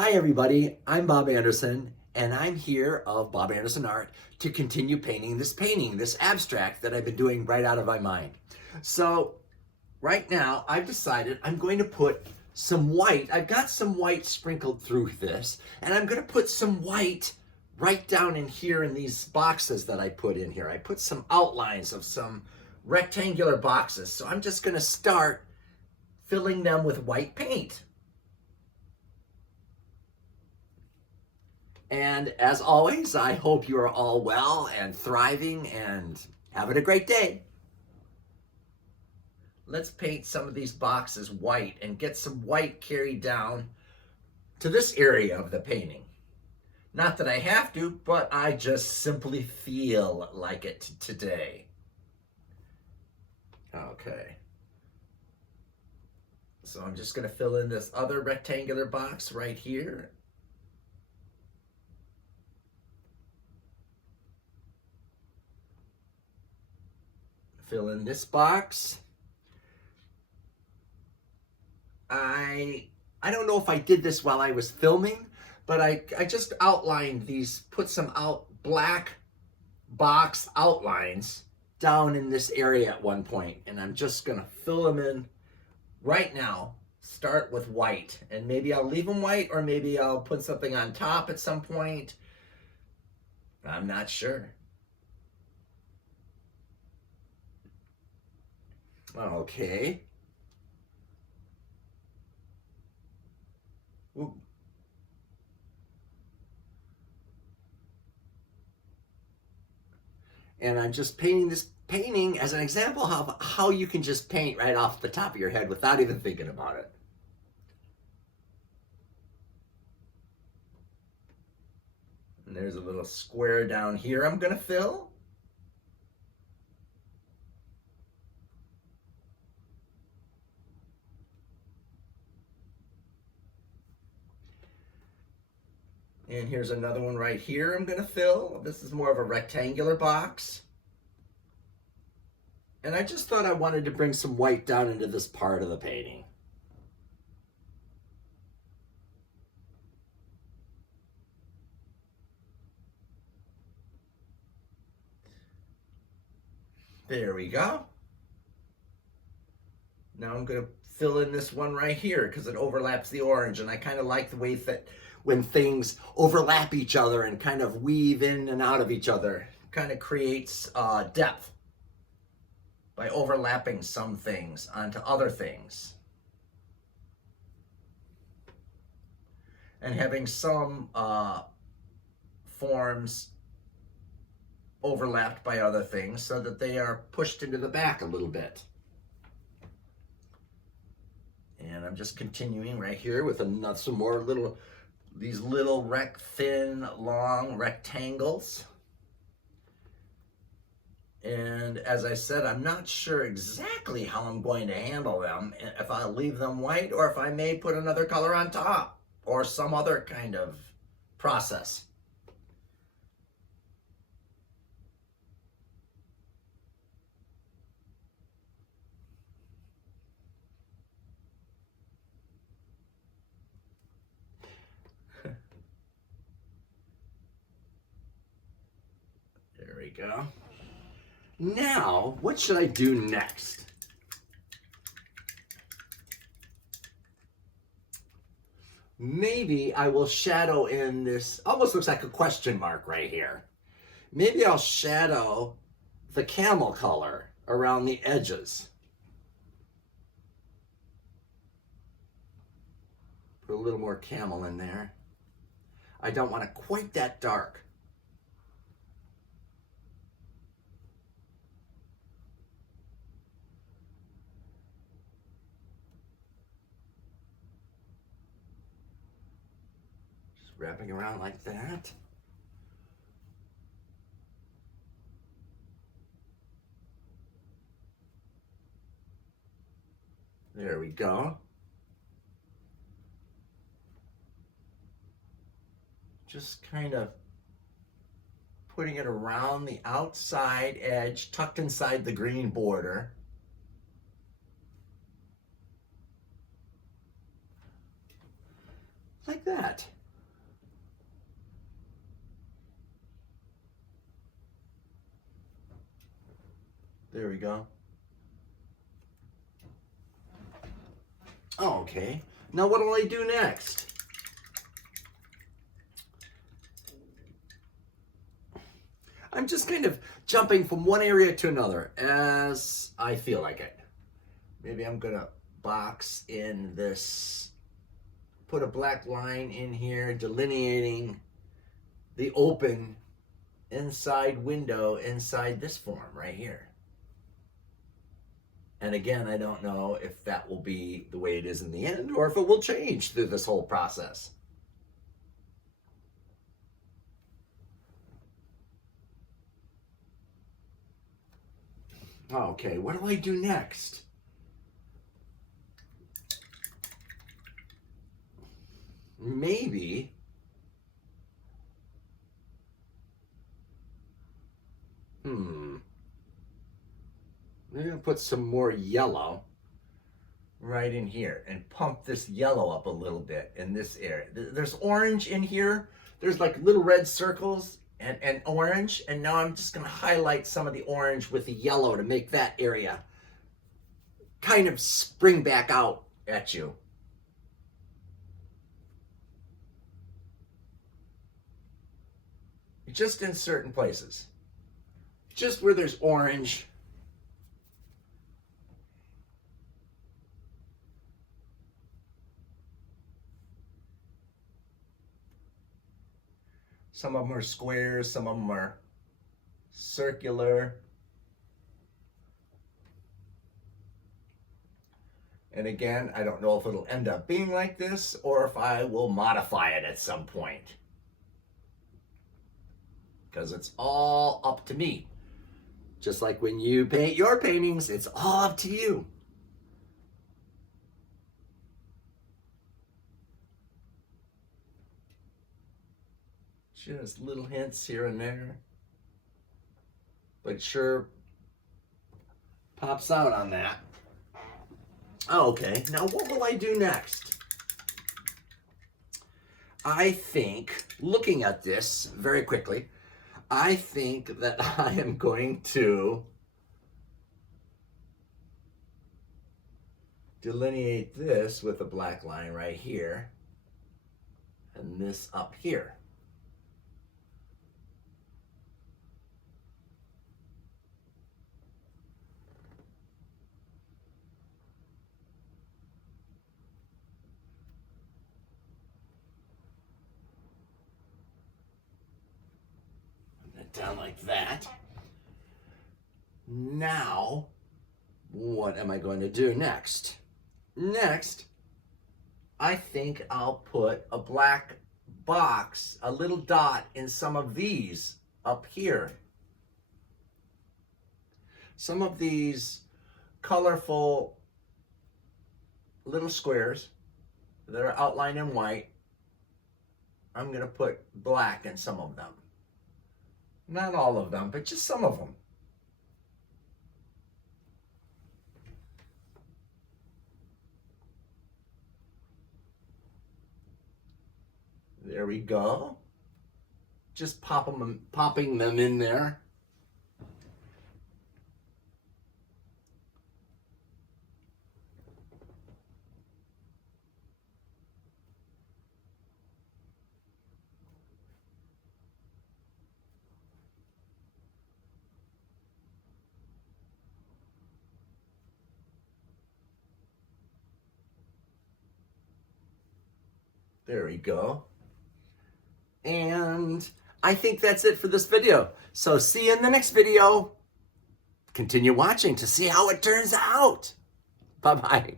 Hi everybody, I'm Bob Anderson and I'm here of Bob Anderson Art to continue painting, this abstract that I've been doing right out of my mind. So right now I've decided I'm going to put some white, I've got some white sprinkled through this, and I'm going to put some white right down in here in these boxes that I put in here. I put some outlines of some rectangular boxes, so I'm just going to start filling them with white paint. And as always, I hope you are all well and thriving and having a great day. Let's paint some of these boxes white and get some white carried down to this area of the painting. Not that I have to, but I just simply feel like it today. Okay. So I'm just going to fill in this other rectangular box right here. Fill in this box. I don't know if I did this while I was filming, but I just outlined these, put some black box outlines down in this area at one point, and I'm just gonna fill them in right now. Start with white, and maybe I'll leave them white, or maybe I'll put something on top at some point. I'm not sure. Okay. Ooh. And I'm just painting this painting as an example of how you can just paint right off the top of your head without even thinking about it. And there's a little square down here I'm gonna fill. And here's another one right here I'm gonna fill. This is more of a rectangular box. And I just thought I wanted to bring some white down into this part of the painting. There we go. Now I'm gonna fill in this one right here because it overlaps the orange, and I kind of like the way that when things overlap each other and kind of weave in and out of each other, kind of creates depth by overlapping some things onto other things. And having some forms overlapped by other things so that they are pushed into the back a little bit. And I'm just continuing right here with some more these little thin, long rectangles. And as I said, I'm not sure exactly how I'm going to handle them, if I'll leave them white or if I may put another color on top or some other kind of process. There we go. Now, what should I do next? Maybe I will shadow in this, almost looks like a question mark right here. Maybe I'll shadow the camel color around the edges. Put a little more camel in there. I don't want it quite that dark. Just wrapping around like that. There we go. Just kind of putting it around the outside edge, tucked inside the green border. like that. There we go. Okay, now what do I do next? I'm just kind of jumping from one area to another as I feel like it. Maybe I'm gonna box in this, put a black line in here delineating the open inside window inside this form right here. And again, I don't know if that will be the way it is in the end or if it will change through this whole process. Okay, what do I do next? Maybe maybe I'll put some more yellow right in here and pump this yellow up a little bit in this area. There's orange in here. There's like little red circles and orange. And now I'm just gonna highlight some of the orange with the yellow to make that area kind of spring back out at you. Just in certain places. Just where there's orange. Some of them are squares, some of them are circular. And again, I don't know if it'll end up being like this or if I will modify it at some point. Because it's all up to me. Just like when you paint your paintings, it's all up to you. Just little hints here and there. But it sure pops out on that. Okay, now what will I do next? I think, looking at this very quickly, I think that I am going to delineate this with a black line right here and this up here. Down like that. Now, what am I going to do next? Next, I think I'll put a black box, a little dot in some of these up here. Some of these colorful little squares that are outlined in white, I'm going to put black in some of them. Not all of them, but just some of them. There we go. Just popping them in there. There we go. And I think that's it for this video. So see you in the next video. Continue watching to see how it turns out. Bye-bye.